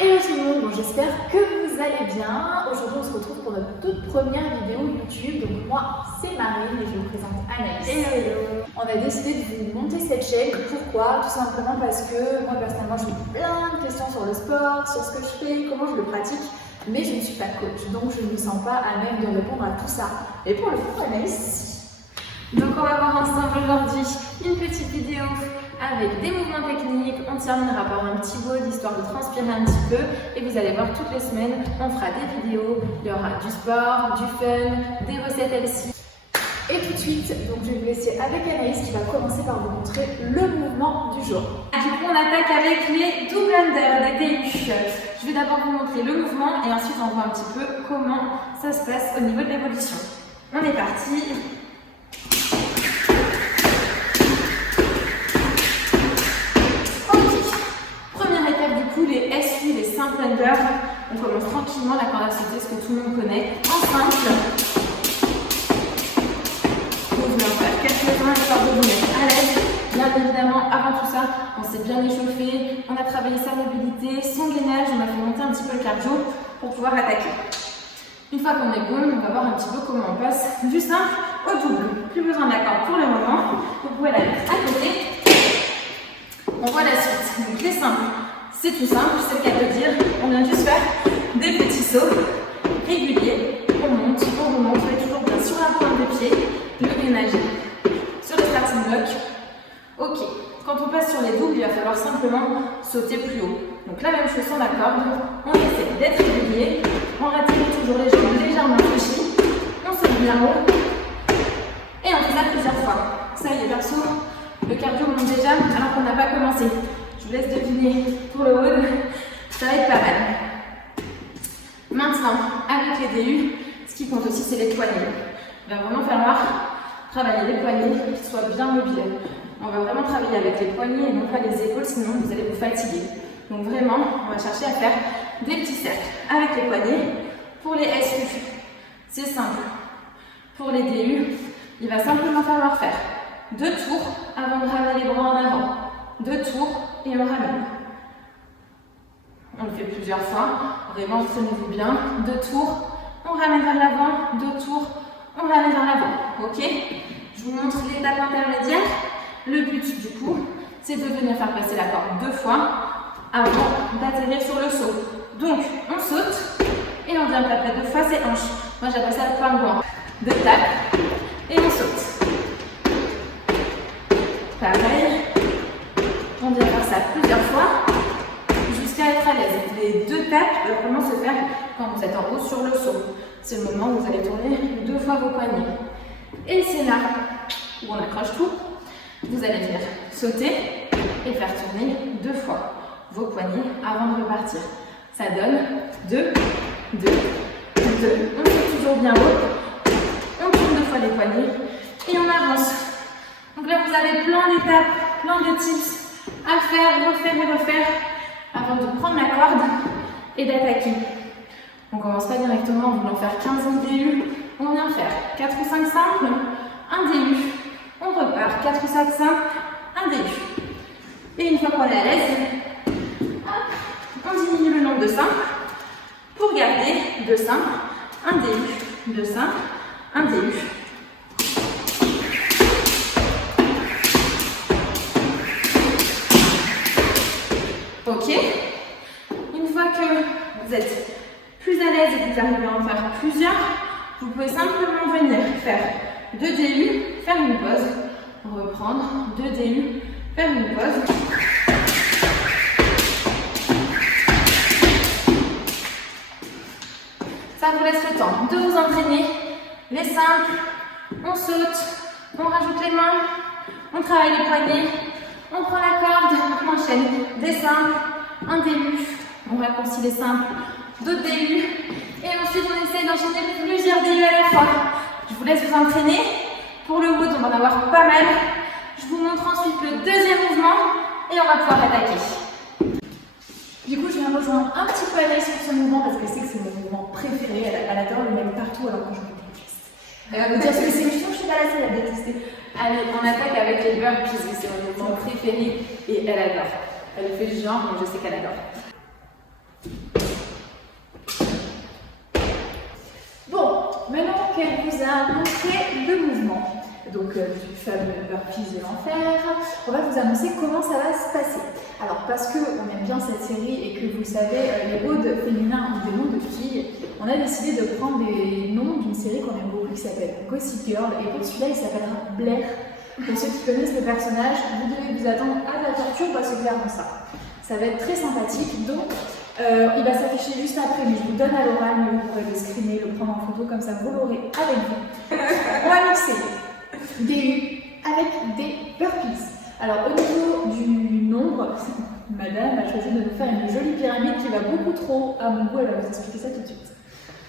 Hello tout le monde, bon, j'espère que vous allez bien. Aujourd'hui on se retrouve pour notre toute première vidéo YouTube. Donc moi c'est Marine et je vous présente Anaïs. Hello. On a décidé de vous monter cette chaîne. Pourquoi? Tout simplement parce que moi personnellement j'ai plein de questions sur le sport, sur ce que je fais, comment je le pratique. Mais je ne suis pas coach, donc je ne me sens pas à même de répondre à tout ça. Et pour le coup Anaïs, si. Donc on va voir ensemble aujourd'hui une petite vidéo avec des mouvements techniques. On terminera par un petit bol histoire de transpirer un petit peu. Et vous allez voir toutes les semaines, on fera des vidéos. Il y aura du sport, du fun, des recettes healthy. Et tout de suite, donc je vais vous laisser avec Anaïs qui va commencer par vous montrer le mouvement du jour. Du coup on attaque avec les double under, les DU. Je vais d'abord vous montrer le mouvement et ensuite on voit un petit peu comment ça se passe au niveau de l'évolution. On est parti. Les SU, les simple under, on commence tranquillement la corde à sauter, ce que tout le monde connaît, en simple. Vous voulez en faire quelques-uns histoire de vous mettre à l'aise. Bien évidemment, avant tout ça, on s'est bien échauffé, on a travaillé sa mobilité, son gainage, on a fait monter un petit peu le cardio pour pouvoir attaquer. Une fois qu'on est bon, on va voir un petit peu comment on passe du simple au double. Plus besoin de la corde pour le moment, vous pouvez la mettre à côté. On voit la suite, donc les simples. C'est tout simple, c'est le cas de dire. On vient juste faire des petits sauts réguliers. On monte, on remonte, on est toujours bien sur la pointe des pieds, le gainage sur le starting block. Ok, quand on passe sur les doubles, il va falloir simplement sauter plus haut. Donc la même chose sur la corde, on essaie d'être régulier, on rattrape toujours les jambes légèrement fléchies, on saute bien haut et on fait ça plusieurs fois. Ça y est, perso, le cardio monte déjà alors qu'on n'a pas commencé. Je vous laisse deviner pour le haut, ça va être pas mal. Maintenant, avec les DU, ce qui compte aussi, c'est les poignets. Il va vraiment falloir travailler les poignets qui soient bien mobiles. On va vraiment travailler avec les poignets et non pas les épaules, sinon vous allez vous fatiguer. Donc vraiment, on va chercher à faire des petits cercles avec les poignets. Pour les SU, c'est simple. Pour les DU, il va simplement falloir faire 2 tours avant de ramener les bras en avant. 2 tours et on ramène. On le fait plusieurs fois. Vraiment, entraînez-vous bien. 2 tours, on ramène vers l'avant. 2 tours, on ramène vers l'avant. Ok? Je vous montre l'étape intermédiaire. Le but du coup, c'est de venir faire passer la corde 2 fois avant d'atterrir sur le saut. Donc, on saute et on vient taper 2 fois ses hanches. Moi, j'appelle ça le pingouin. 2 tapes et on saute. Pareil. On vient faire ça plusieurs fois jusqu'à être à l'aise. Les 2 tapes peuvent vraiment se faire quand vous êtes en haut sur le saut. C'est le moment où vous allez tourner 2 fois vos poignets. Et c'est là où on accroche tout. Vous allez venir sauter et faire tourner 2 fois vos poignets avant de repartir. Ça donne 2, 2, 2. On saute toujours bien haut. On tourne 2 fois les poignets et on avance. Donc là, vous avez plein d'étapes, plein de tips à faire, refaire et refaire avant de prendre la corde et d'attaquer. On commence pas directement en voulant faire 15 DU, on vient faire 4 ou 5 simples, un DU, on repart, 4 ou 5 simples, un DU. Et une fois qu'on est à l'aise, on diminue le nombre de simples pour garder 2 simples, un DU, 2 simples, un DU. Ok, une fois que vous êtes plus à l'aise et que vous arrivez à en faire plusieurs, vous pouvez simplement venir faire 2 DU, faire une pause, reprendre, 2 DU, faire une pause. Ça vous laisse le temps de vous entraîner. Les simples, on saute, on rajoute les mains, on travaille les poignets. On prend la corde, on enchaîne des simples, un DU, on raccourcit les simples, d'autres DU, et ensuite on essaie d'enchaîner plusieurs DU à la fois. Je vous laisse vous entraîner. Pour le wood, on va en avoir pas mal. Je vous montre ensuite le deuxième mouvement et on va pouvoir attaquer. Du coup, je viens rejoindre un petit peu Anaïs sur ce mouvement parce qu'elle sait que c'est mon mouvement préféré. Elle adore le mettre partout alors que je le déteste. Elle va me dire que c'est chiant, je suis pas la seule à détester. Allez, on attaque avec les burpees, c'est mon mouvement préféré et elle adore. Elle fait genre, mais je sais qu'elle adore. maintenant qu'elle vous a montré le mouvement, donc du fameux burpees de l'enfer, on va vous annoncer comment ça va se passer. Alors parce qu'on aime bien cette série et que vous savez, les rôles féminins ont des noms de filles, on a décidé de prendre des noms d'une série qu'on aime beaucoup qui s'appelle Gossip Girl, et pour celui-là il s'appellera Blair. Pour ceux qui connaissent le personnage, vous devez vous attendre à la torture, parce que c'est clairement ça. Ça va être très sympathique, donc il va s'afficher juste après, mais je vous donne à l'oral, mais vous pourrez le screener, le prendre en photo, comme ça vous l'aurez avec vous. On va mixer DU avec des burpees. Alors au niveau du nombre, madame a choisi de nous faire une jolie pyramide qui va beaucoup trop à mon goût, elle va vous expliquer ça tout de suite.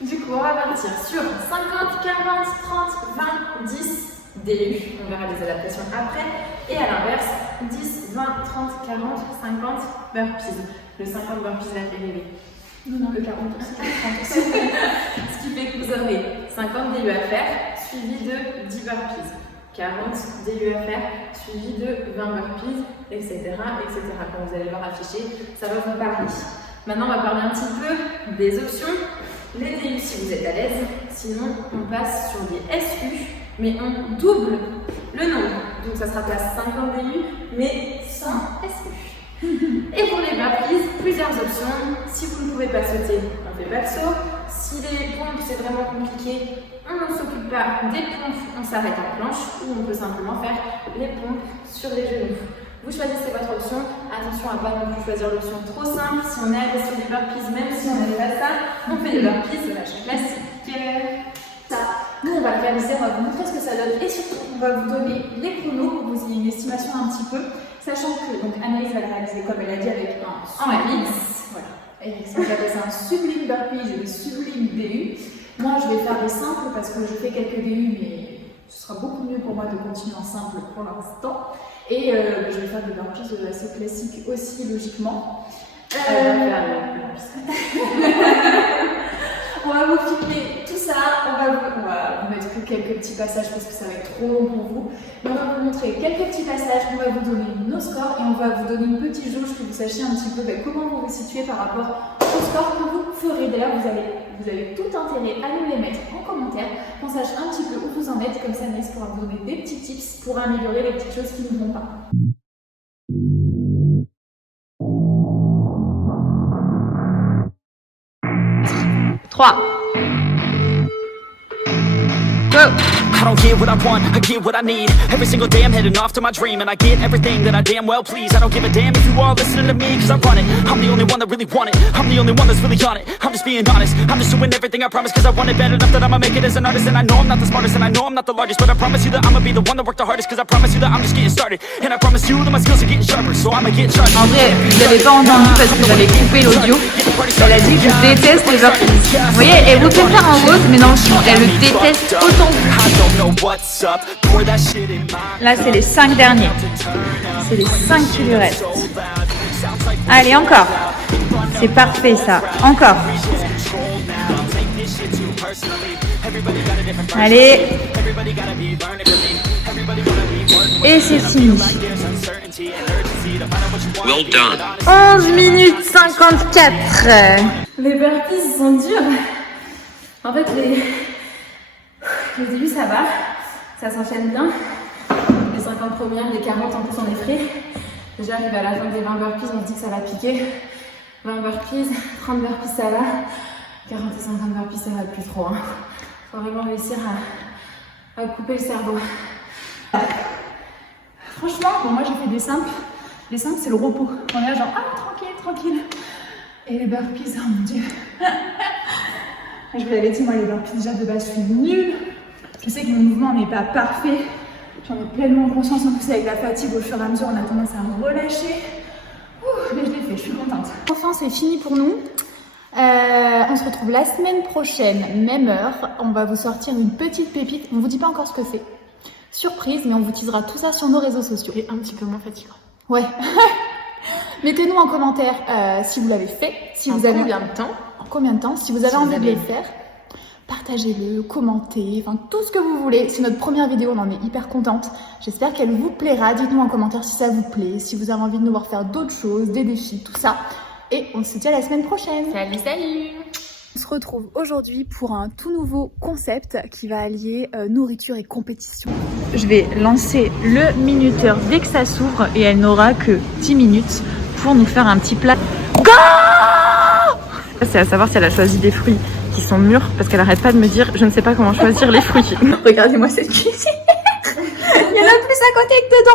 Du coup, on va partir sur 50, 40, 30, 20, 10 DU. On verra les adaptations après. Et à l'inverse, 10, 20, 30, 40, 50 burpees. Le 50 burpees là fait rêver. Non, le 40 aussi, le 30 aussi. Ce qui fait que vous aurez 50 DU à faire, suivi de 10 burpees. 40 DU à faire, suivi de 20 burpees, etc., etc. Comme vous allez voir affiché, ça va vous parler. Maintenant, on va parler un petit peu des options. Les DU si vous êtes à l'aise, sinon on passe sur des SU, mais on double le nombre. Donc ça sera pas 50 DU, mais 100 SU. Et pour les burpees, plusieurs options. Si vous ne pouvez pas sauter, on ne fait pas de saut. Si les pompes c'est vraiment compliqué, on ne s'occupe pas des pompes, on s'arrête en planche, ou on peut simplement faire les pompes sur les genoux. Vous choisissez votre option. Attention à ne pas non plus choisir l'option trop simple. Si on est à l'aise sur des burpees, même si on n'aime pas ça, on fait des burpees classiques. Ça, nous on va le réaliser, on va vous montrer ce que ça donne et surtout on va vous donner les chronos pour que vous ayez une estimation un petit peu, sachant que donc Anaïs va le réaliser comme elle a dit avec un MX. Voilà. Et ça j'appelle ça un sublime burpees et des sublimes DU. Moi je vais faire des simples parce que je fais quelques DU, mais ce sera beaucoup mieux pour moi de continuer en simple pour l'instant. Et je vais faire des burpees assez classiques aussi logiquement. On va vous filmer tout ça, on va vous mettre quelques petits passages parce que ça va être trop long pour vous. Mais on va vous montrer quelques petits passages, on va vous donner nos scores et on va vous donner une petite jauge que vous sachiez un petit peu comment vous vous situez par rapport au score que vous ferez. D'ailleurs, vous avez tout intérêt à nous les mettre en commentaire, qu'on sache un petit peu où vous en êtes, comme ça Anaïs pourra vous donner des petits tips pour améliorer les petites choses qui ne vont pas. I don't get what I want, I get what I need. Every single day I'm heading off to my dream, and I get everything that I damn well please. I don't give a damn if you all listening to me, cause I run it. I'm the only one that really want it, I'm the only one that's really on it. I'm just being honest, I'm just doing everything I promise, cause I want it bad enough that I'ma make it as an artist. And I know I'm not the smartest, and I know I'm not the largest, but I promise you that I'ma be the one that worked the hardest. Cause I promise you that I'm just getting started, and I promise you that my skills are getting sharper, so I'ma get started. En vrai, vous l'avez pas entendu parce que j'avais coupé l'audio. Elle a dit que je déteste les burpees. Vous voyez, elle vous fait faire en rose, mais dans le fond, elle le déteste autant. Là, c'est les 5 derniers. C'est les 5 qui lui restent. Allez, encore. C'est parfait, ça. Encore. Allez. Et c'est fini. Well done. 11 minutes 54. Les burpees sont durs. En fait, les débuts ça va, ça s'enchaîne bien. Les 50 premières, les 40 en plus on est frais. Déjà arrivé à la fin des 20 burpees, on se dit que ça va piquer. 20 burpees, 30 burpees ça va. 40 et 50 burpees ça va plus trop. Faut vraiment réussir à couper le cerveau. Franchement, bon, moi j'ai fait des simples. Les simples c'est le repos. On est là genre tranquille. Et les burpees, oh mon dieu. Je vous l'avais dit, moi les burpees déjà de base je suis nulle. Je sais que mon mouvement n'est pas parfait. J'en ai pleinement conscience, en plus avec la fatigue au fur et à mesure on a tendance à me relâcher. Mais je l'ai fait, je suis contente. Enfin c'est fini pour nous. On se retrouve la semaine prochaine, même heure. On va vous sortir une petite pépite. On vous dit pas encore ce que c'est. Surprise, mais on vous teasera tout ça sur nos réseaux sociaux. Et un petit peu moins fatigant. Ouais. Mettez-nous en commentaire si vous l'avez fait, si vous avez combien de temps. En combien de temps, si vous avez envie de les faire. Partagez-le, commentez, enfin tout ce que vous voulez. C'est notre première vidéo, on en est hyper contente. J'espère qu'elle vous plaira. Dites-nous en commentaire si ça vous plaît, si vous avez envie de nous voir faire d'autres choses, des défis, tout ça. Et on se dit à la semaine prochaine. Salut On se retrouve aujourd'hui pour un tout nouveau concept qui va allier nourriture et compétition. Je vais lancer le minuteur dès que ça s'ouvre et elle n'aura que 10 minutes pour nous faire un petit plat. Go! C'est à savoir si elle a choisi des fruits qui sont mûrs parce qu'elle arrête pas de me dire je ne sais pas comment choisir les fruits. Regardez-moi cette cuisine. Il y en a plus à côté que dedans.